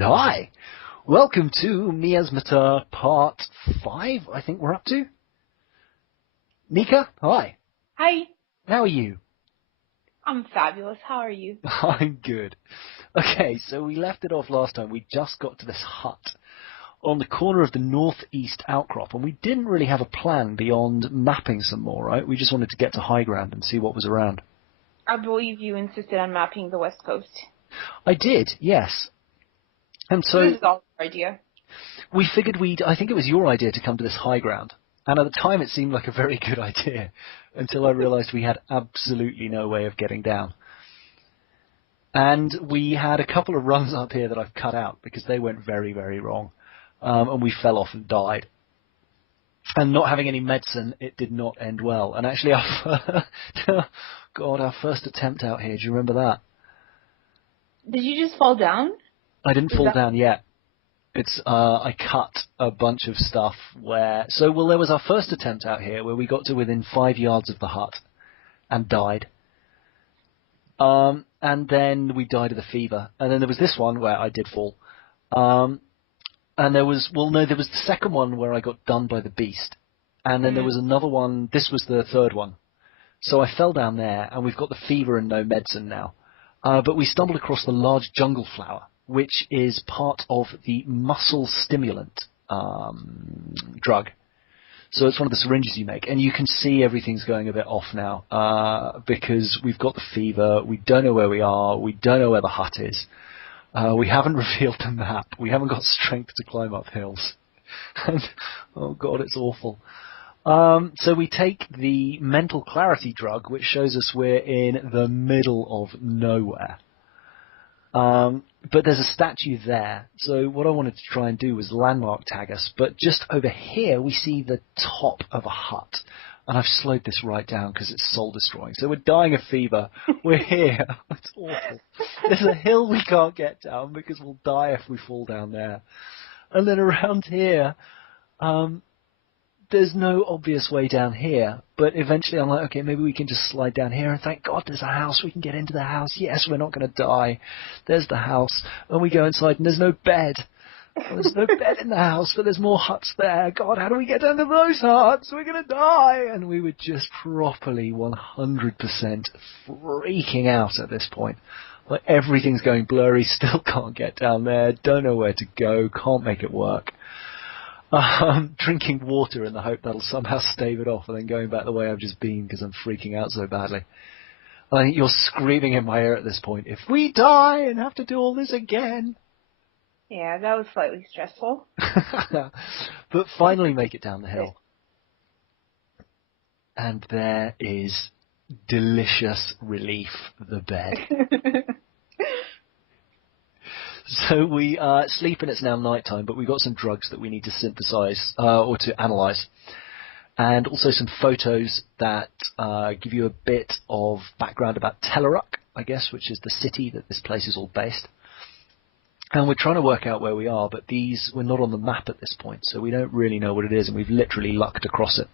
Hi, welcome to Miasmata Part 5, I think we're up to. Nika, hi. Hi, How are you? I'm fabulous. How are you? I'm good. Okay, so we left it off last time. We just got to this hut on the corner of the northeast outcrop, and we didn't really have a plan beyond mapping some more, right? We just wanted to get to high ground and see what was around. I believe you insisted on mapping the West Coast. I did, yes. And so This is all your idea. we figured I think it was your idea to come to this high ground. And at the time it seemed like a very good idea until I realized we had absolutely no way of getting down. And we had a couple of rungs up here that I've cut out because they went very, very wrong. And we fell off and died. And not having any medicine, it did not end well. And actually, our first attempt out here, do you remember that? Did you just fall down? I didn't fall down yet. I cut a bunch of stuff there was our first attempt out here where we got to within 5 yards of the hut and died. And then we died of the fever. And then there was this one where I did fall. And there was the second one where I got done by the beast. And then there was another one, this was the third one. So I fell down there, and we've got the fever and no medicine now. But we stumbled across the large jungle flower, which is part of the Muscle Stimunlant drug. So it's one of the syringes you make. And you can see everything's going a bit off now because we've got the fever, we don't know where we are, we don't know where the hut is. We haven't revealed the map. We haven't got strength to climb up hills. And, oh, God, it's awful. So we take the mental clarity drug, which shows us we're in the middle of nowhere. But there's a statue there. So what I wanted to try and do was landmark tag us. But just over here, we see the top of a hut. And I've slowed this right down because it's soul-destroying. So we're dying of fever. We're here. It's awful. There's a hill we can't get down because we'll die if we fall down there. And then around here, there's no obvious way down here. But eventually I'm like, okay, maybe we can just slide down here. And thank God there's a house. We can get into the house. Yes, we're not going to die. There's the house. And we go inside and there's no bed. There's no bed in the house, but there's more huts there. God, how do we get down to those huts? We're going to die. And we were just properly 100% freaking out at this point. Like everything's going blurry, still can't get down there, don't know where to go, can't make it work. Drinking water in the hope that'll somehow stave it off and then going back the way I've just been because I'm freaking out so badly. I think you're screaming in my ear at this point, if we die and have to do all this again. Yeah, that was slightly stressful. But finally make it down the hill. And there is delicious relief, the bed. So we sleep and it's now nighttime, but we've got some drugs that we need to synthesize or to analyze. And also some photos that give you a bit of background about Telleruk, I guess, which is the city that this place is all based. And we're trying to work out where we are, but we're not on the map at this point, so we don't really know what it is, and we've literally lucked across it.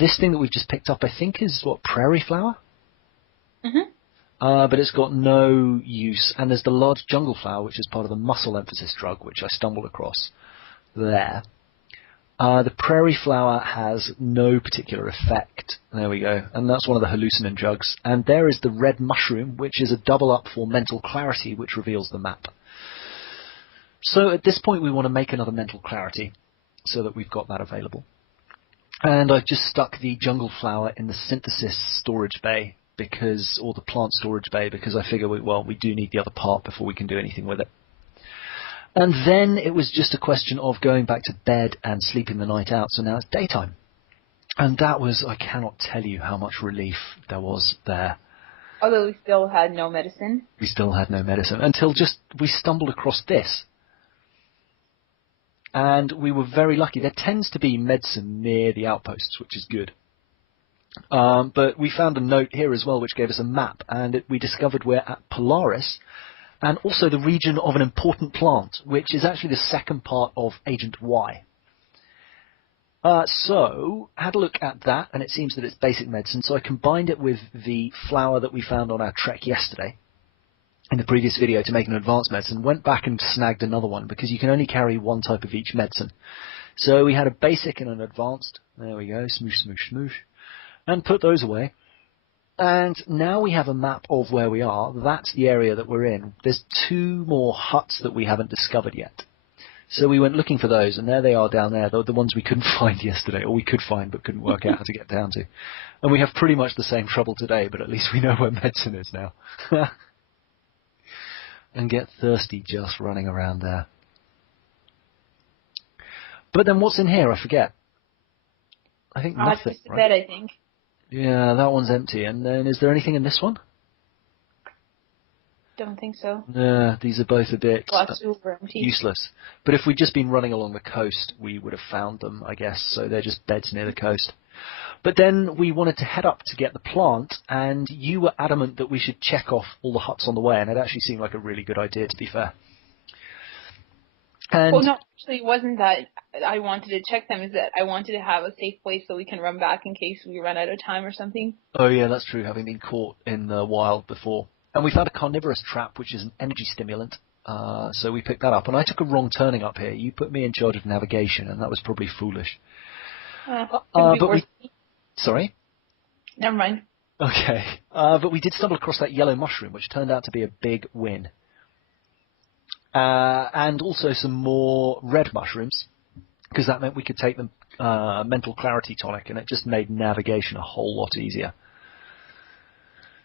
This thing that we've just picked up, I think, is, prairie flower? Mm-hmm. But it's got no use. And there's the large jungle flower, which is part of the muscle emphasis drug, which I stumbled across there. The prairie flower has no particular effect. There we go. And that's one of the hallucinant drugs. And there is the red mushroom, which is a double up for mental clarity, which reveals the map. So at this point, we want to make another mental clarity so that we've got that available. And I've just stuck the jungle flower in the synthesis storage bay or the plant storage bay, because I figure we do need the other part before we can do anything with it. And then it was just a question of going back to bed and sleeping the night out. So now it's daytime. And that was, I cannot tell you how much relief there was there. Although we still had no medicine. We still had no medicine until we stumbled across this. And we were very lucky. There tends to be medicine near the outposts, which is good. But we found a note here as well, which gave us a map. And we discovered we're at Polaris, and also the region of an important plant, which is actually the second part of Agent Y. So, had a look at that, and it seems that it's basic medicine, so I combined it with the flower that we found on our trek yesterday, in the previous video to make an advanced medicine, went back and snagged another one because you can only carry one type of each medicine. So we had a basic and an advanced. There we go, smoosh, smoosh, smoosh. And put those away. And now we have a map of where we are. That's the area that we're in. There's 2 more huts that we haven't discovered yet. So we went looking for those, and there they are down there. They're the ones we couldn't find yesterday, or we could find but couldn't work out how to get down to. And we have pretty much the same trouble today, but at least we know where medicine is now. And get thirsty just running around there. But then what's in here? I forget. I think nothing, just the right? bed, I think. Yeah, that one's empty. And then is there anything in this one? Don't think so. Yeah, these are both a bit empty. useless. But if we'd just been running along the coast, we would have found them, I guess. So they're just beds near the coast. But then we wanted to head up to get the plant, and you were adamant that we should check off all the huts on the way, and it actually seemed like a really good idea, to be fair. And well, no, actually, it wasn't that I wanted to check them. Is that I wanted to have a safe place so we can run back in case we run out of time or something. Oh, yeah, that's true, having been caught in the wild before. And we found a carnivorous trap, which is an energy stimulant. So we picked that up. And I took a wrong turning up here. You put me in charge of navigation, and that was probably foolish. Sorry? Never mind. Okay. But we did stumble across that yellow mushroom, which turned out to be a big win. And also some more red mushrooms, because that meant we could take the mental clarity tonic, and it just made navigation a whole lot easier.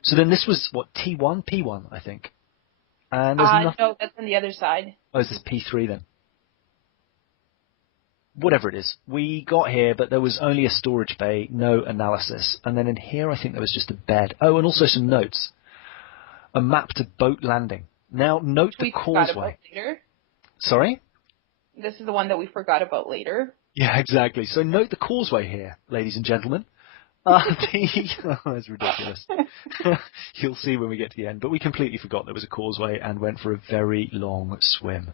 So then this was, what, T1? P1, I think. And there's nothing... No, that's on the other side. Oh, is this P3 then? Whatever it is. We got here, but there was only a storage bay, no analysis. And then in here, I think there was just a bed. Oh, and also some notes. A map to boat landing. Now, note the causeway. About later. Sorry? This is the one that we forgot about later. Yeah, exactly. So note the causeway here, ladies and gentlemen. That's ridiculous. You'll see when we get to the end. But we completely forgot there was a causeway and went for a very long swim.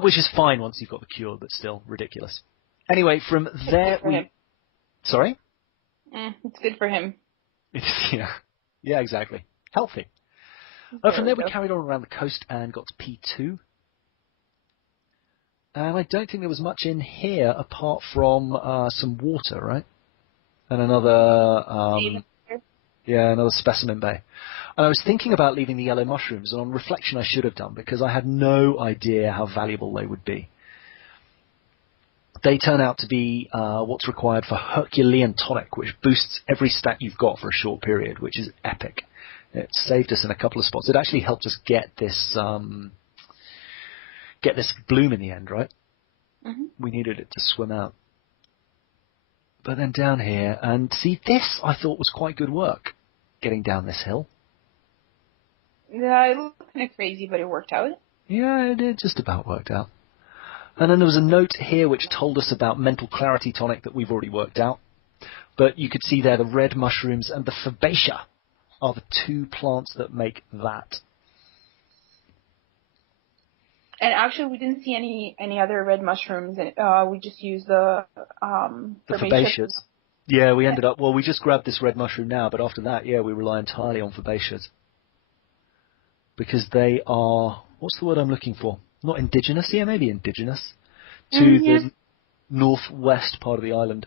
Which is fine once you've got the cure, but still ridiculous. Anyway, from there we... Sorry? It's good for him. Yeah, exactly. Healthy. From there we carried on around the coast and got to P2. And I don't think there was much in here apart from some water, right? And another specimen bay. And I was thinking about leaving the yellow mushrooms, and on reflection I should have done, because I had no idea how valuable they would be. They turn out to be what's required for Herculean tonic, which boosts every stat you've got for a short period, which is epic. It saved us in a couple of spots. It actually helped us get this bloom in the end, right? Mm-hmm. We needed it to swim out. But then down here, and see, this I thought was quite good work, getting down this hill. Yeah, it looked kind of crazy, but it worked out. Yeah, it just about worked out. And then there was a note here which told us about mental clarity tonic that we've already worked out. But you could see there the red mushrooms and the fabaceae are the 2 plants that make that. And actually, we didn't see any other red mushrooms. We just used the fabaceae. Yeah, we ended up... Well, we just grabbed this red mushroom now, but after that, yeah, we rely entirely on fabaceae. Because they are... What's the word I'm looking for? Not indigenous? Yeah, maybe indigenous. To the northwest part of the island.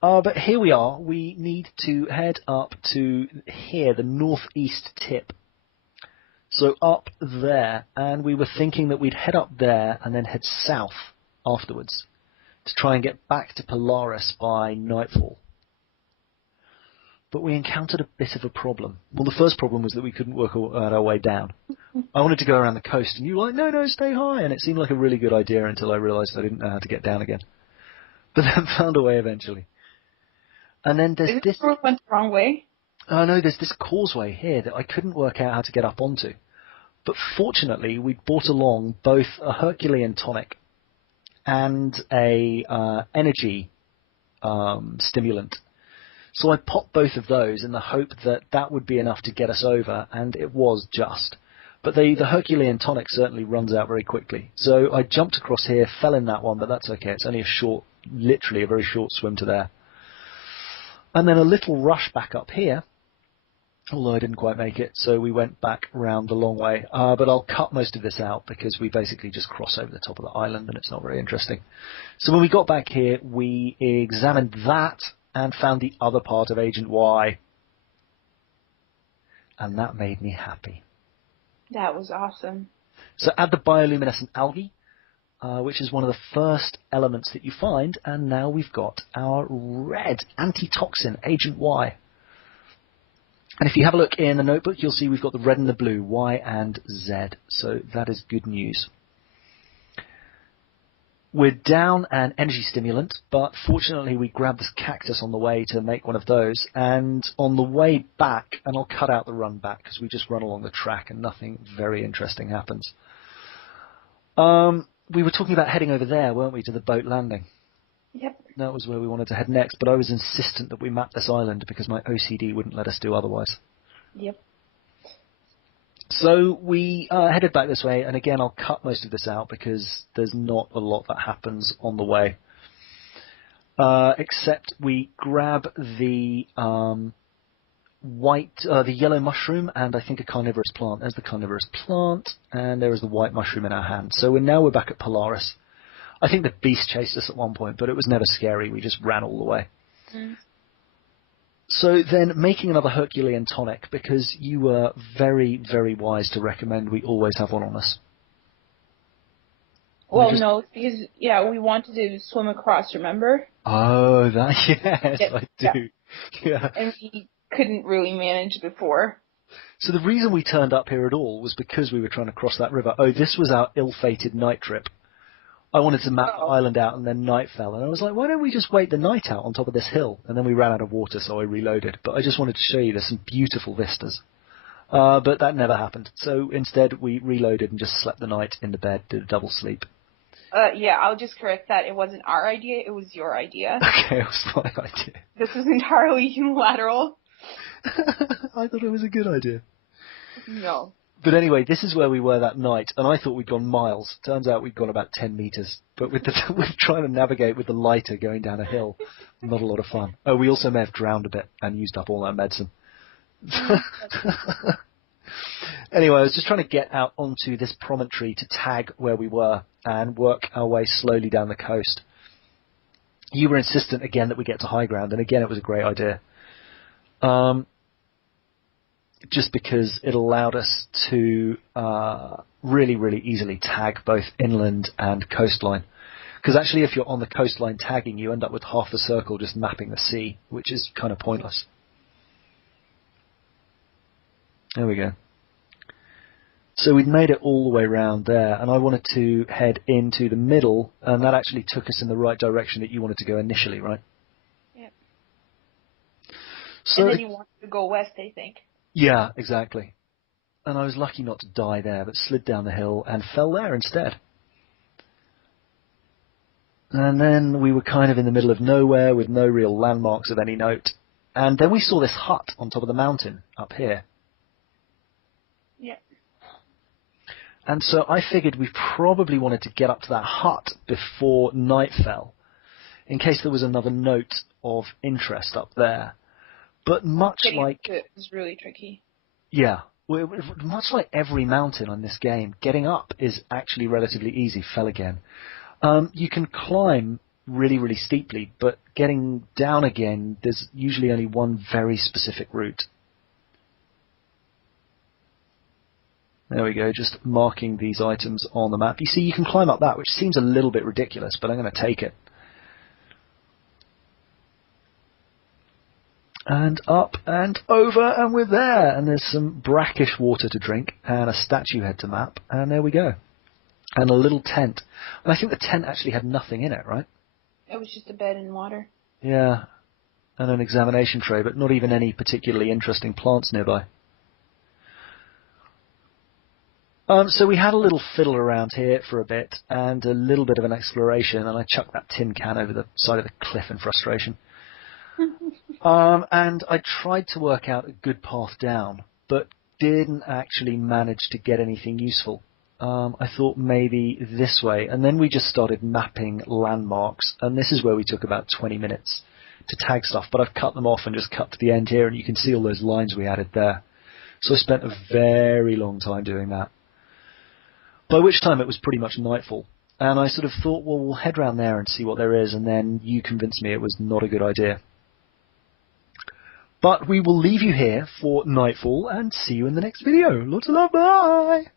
But here we are. We need to head up to here, the northeast tip. So up there, and we were thinking that we'd head up there and then head south afterwards to try and get back to Polaris by nightfall. But we encountered a bit of a problem. Well, the first problem was that we couldn't work our way down. I wanted to go around the coast, and you were like, no, stay high. And it seemed like a really good idea until I realised I didn't know how to get down again. But then found a way eventually. And then there's this... went the wrong way? Oh, no, there's this causeway here that I couldn't work out how to get up onto. But fortunately, we'd brought along both a Herculean tonic and a energy stimulant. So I popped both of those in the hope that that would be enough to get us over, and it was just. But the Herculean tonic certainly runs out very quickly. So I jumped across here, fell in that one, but that's okay. It's only literally a very short swim to there. And then a little rush back up here. although I didn't quite make it, so we went back round the long way. But I'll cut most of this out because we basically just cross over the top of the island and it's not very interesting. So when we got back here, we examined that and found the other part of Agent Y. And that made me happy. That was awesome. So add the bioluminescent algae, which is one of the first elements that you find, and now we've got our red antitoxin, Agent Y. And if you have a look in the notebook, you'll see we've got the red and the blue, Y and Z. So that is good news. We're down an energy stimulant, but fortunately we grabbed this cactus on the way to make one of those. And on the way back, and I'll cut out the run back because we just run along the track and nothing very interesting happens. We were talking about heading over there, weren't we, to the boat landing? Yep. That was where we wanted to head next, but I was insistent that we map this island because my OCD wouldn't let us do otherwise. Yep. So we headed back this way, and again, I'll cut most of this out because there's not a lot that happens on the way. Except we grab the the yellow mushroom, and I think a carnivorous plant. There's the carnivorous plant, and there is the white mushroom in our hand. So we're back at Polaris. I think the beast chased us at one point, but it was never scary. We just ran all the way. Mm. So then making another Herculean tonic, because you were very, very wise to recommend we always have one on us. Well, no, because, we wanted to swim across, remember? Oh, yes, I do. Yeah. And we couldn't really manage before. So the reason we turned up here at all was because we were trying to cross that river. Oh, this was our ill-fated night trip. I wanted to map the island out, and then night fell. And I was like, why don't we just wait the night out on top of this hill? And then we ran out of water, so I reloaded. But I just wanted to show you there's some beautiful vistas. But that never happened. So instead, we reloaded and just slept the night in the bed, did a double sleep. I'll just correct that. It wasn't our idea. It was your idea. Okay, it was my idea. This was entirely unilateral. I thought it was a good idea. No. But anyway, this is where we were that night, and I thought we'd gone miles. Turns out we'd gone about 10 meters. But with trying to navigate with the lighter going down a hill, not a lot of fun. Oh, we also may have drowned a bit and used up all our medicine. Anyway, I was just trying to get out onto this promontory to tag where we were and work our way slowly down the coast. You were insistent again that we get to high ground, and again it was a great idea. Just because it allowed us to really, really easily tag both inland and coastline. Because actually if you're on the coastline tagging, you end up with half the circle just mapping the sea, which is kind of pointless. There we go. So we'd made it all the way around there, and I wanted to head into the middle, and that actually took us in the right direction that you wanted to go initially, right? Yep. So, and then you wanted to go west, I think. Yeah, exactly. And I was lucky not to die there, but slid down the hill and fell there instead. And then we were kind of in the middle of nowhere with no real landmarks of any note. And then we saw this hut on top of the mountain up here. Yeah. And so I figured we probably wanted to get up to that hut before night fell, in case there was another note of interest up there. But much like... It was really tricky. Yeah. Much like every mountain on this game, getting up is actually relatively easy. Fell again. You can climb really, really steeply, but getting down again, there's usually only one very specific route. There we go, just marking these items on the map. You see, you can climb up that, which seems a little bit ridiculous, but I'm going to take it. And up and over, and we're there. And there's some brackish water to drink, and a statue head to map, and there we go. And a little tent. And I think the tent actually had nothing in it, right? It was just a bed and water. Yeah, and an examination tray, but not even any particularly interesting plants nearby. So we had a little fiddle around here for a bit, and a little bit of an exploration, and I chucked that tin can over the side of the cliff in frustration. And I tried to work out a good path down, but didn't actually manage to get anything useful. I thought maybe this way, and then we just started mapping landmarks, and this is where we took about 20 minutes to tag stuff, but I've cut them off and just cut to the end here, and you can see all those lines we added there. So I spent a very long time doing that, by which time it was pretty much nightfall. And I sort of thought, well, we'll head round there and see what there is, and then you convinced me it was not a good idea. But we will leave you here for nightfall and see you in the next video. Lots of love, bye!